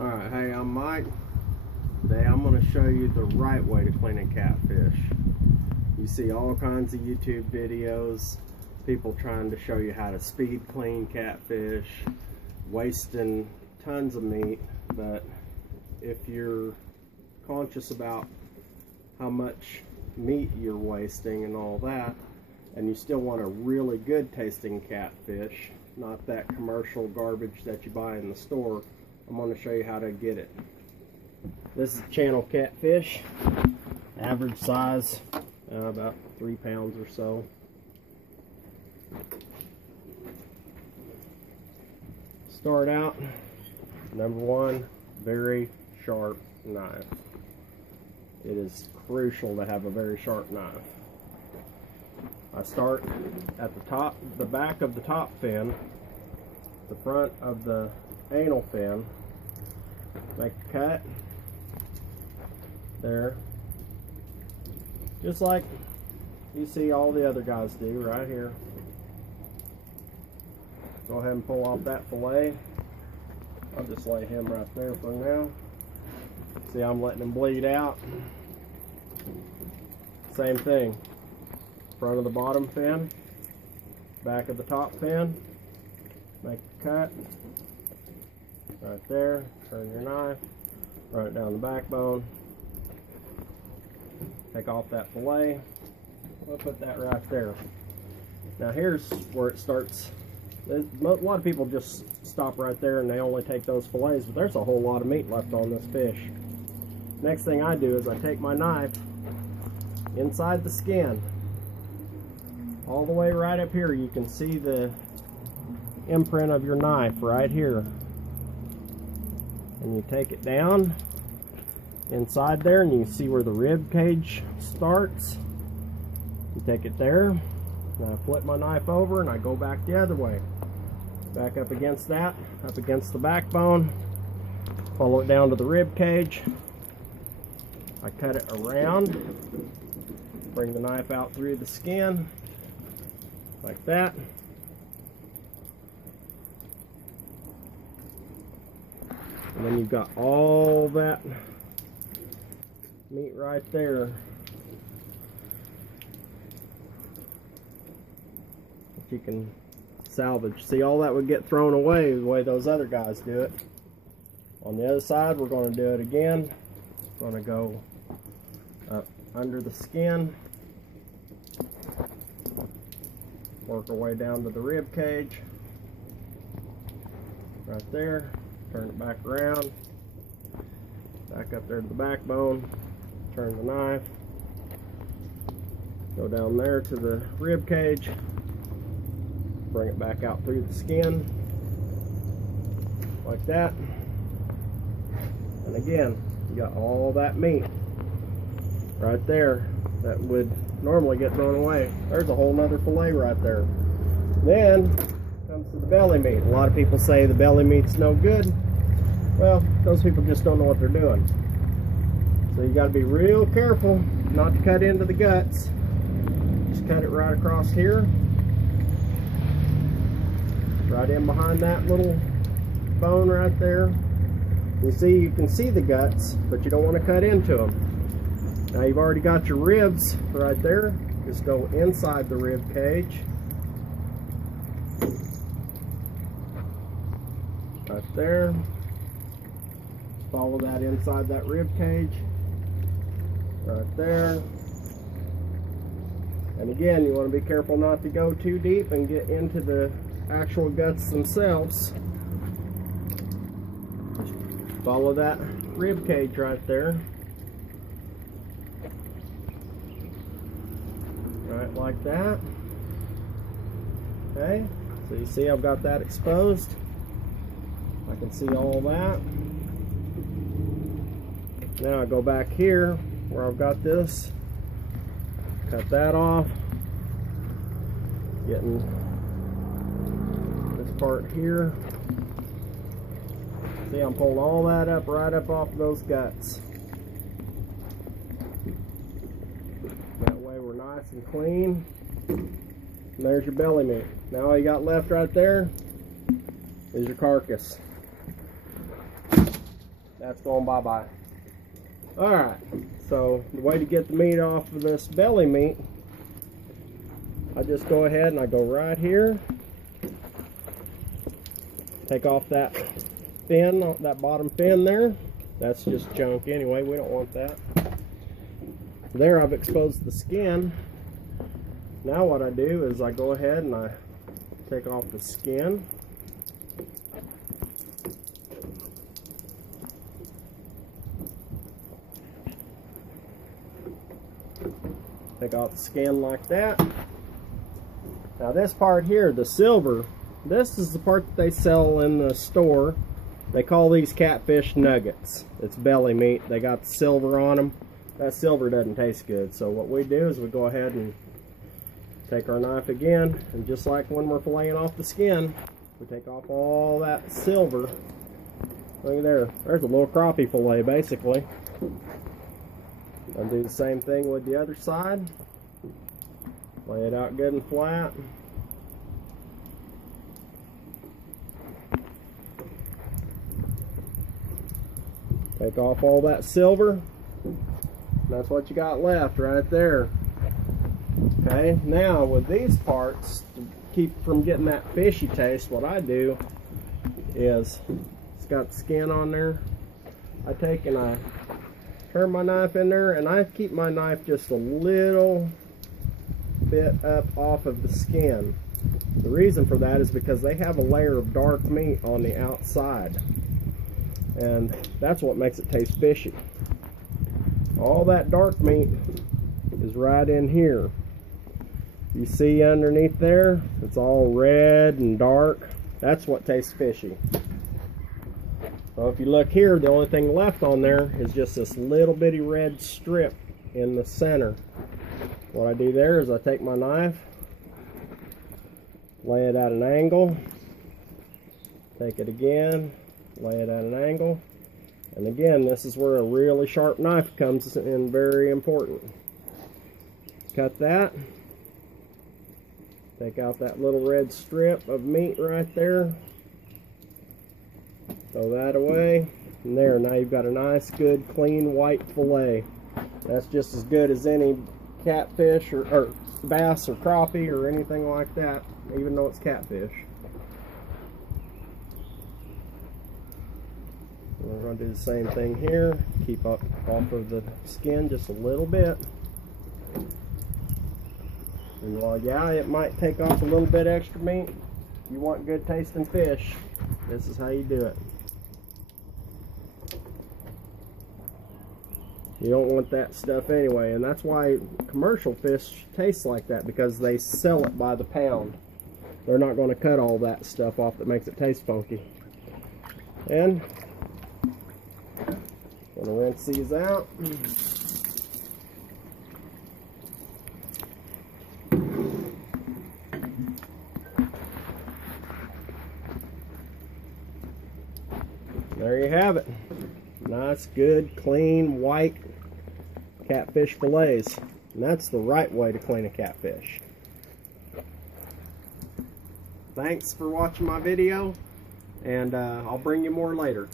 Alright, hey, I'm Mike. Today I'm going to show you the right way to clean a catfish. You see all kinds of YouTube videos, people trying to show you how to speed clean catfish, wasting tons of meat, but if you're conscious about how much meat you're wasting and all that, and you still want a really good tasting catfish, not that commercial garbage that you buy in the store, I'm going to show you how to get it. This is Channel Catfish, average size, about 3 pounds or so. Start out, number one, very sharp knife. It is crucial to have a very sharp knife. I start at the top, the back of the top fin, the front of the anal fin, make a cut there, just like you see all the other guys do right here. Go ahead and pull off that fillet. I'll just lay him right there for now. See, I'm letting him bleed out. Same thing, front of the bottom fin, back of the top fin, make a cut right there, turn your knife, run it down the backbone, take off that fillet. We'll put that right there. Now here's where it starts. A lot of people just stop right there and they only take those fillets, but there's a whole lot of meat left on this fish. Next thing I do is I take my knife inside the skin, all the way right up here. You can see the imprint of your knife right here. And you take it down inside there, and you can see where the rib cage starts. You take it there, and I flip my knife over and I go back the other way. Back up against that, up against the backbone, follow it down to the rib cage. I cut it around, bring the knife out through the skin, like that. And then you've got all that meat right there that you can salvage. See, all that would get thrown away the way those other guys do it. On the other side, we're going to do it again. Going to go up under the skin, work our way down to the rib cage, right there. Turn it back around, back up there to the backbone, turn the knife, go down there to the rib cage, bring it back out through the skin, like that. And again, you got all that meat right there that would normally get thrown away. There's a whole nother fillet right there. Then comes to the belly meat. A lot of people say the belly meat's no good. Well, those people just don't know what they're doing. So you got to be real careful not to cut into the guts. Just cut it right across here, right in behind that little bone right there. You see, you can see the guts, but you don't want to cut into them. Now you've already got your ribs right there. Just go inside the rib cage, right there. Follow that inside that rib cage, right there. And again, you want to be careful not to go too deep and get into the actual guts themselves. Just follow that rib cage right there. Right like that. Okay, so you see I've got that exposed. I can see all that. Now I go back here where I've got this, cut that off, getting this part here. See, I'm pulling all that up right up off those guts. That way we're nice and clean. And there's your belly meat. Now all you got left right there is your carcass. That's going bye-bye. Alright, so the way to get the meat off of this belly meat, I just go ahead and I go right here, take off that fin, that bottom fin there. That's just junk anyway, we don't want that. There I've exposed the skin. Now what I do is I go ahead and I take off the skin. Take off the skin like that. Now this part here, the silver, this is the part that they sell in the store. They call these catfish nuggets. It's belly meat. They got the silver on them. That silver doesn't taste good. So what we do is we go ahead and take our knife again, and just like when we're filleting off the skin, we take off all that silver. Look at there. There's a little crappie fillet basically. I'll do the same thing with the other side. Lay it out good and flat. Take off all that silver. That's what you got left right there. Okay, now with these parts, to keep from getting that fishy taste, what I do is, it's got skin on there. I take and I turn my knife in there, and I keep my knife just a little bit up off of the skin. The reason for that is because they have a layer of dark meat on the outside, and that's what makes it taste fishy. All that dark meat is right in here. You see underneath there, it's all red and dark. That's what tastes fishy. So if you look here, the only thing left on there is just this little bitty red strip in the center. What I do there is I take my knife, lay it at an angle, take it again, lay it at an angle, and again, this is where a really sharp knife comes in very important. Cut that, take out that little red strip of meat right there, throw that away, and there, now you've got a nice, good, clean, white fillet. That's just as good as any catfish or bass or crappie or anything like that, even though it's catfish. We're going to do the same thing here. Keep up off of the skin just a little bit. And while, yeah, it might take off a little bit extra meat, if you want good tasting fish, this is how you do it. You don't want that stuff anyway, and that's why commercial fish tastes like that, because they sell it by the pound. They're not going to cut all that stuff off that makes it taste funky. And I'm going to rinse these out. There you have it. Nice, good, clean, white catfish fillets. And that's the right way to clean a catfish. Thanks for watching my video, and I'll bring you more later.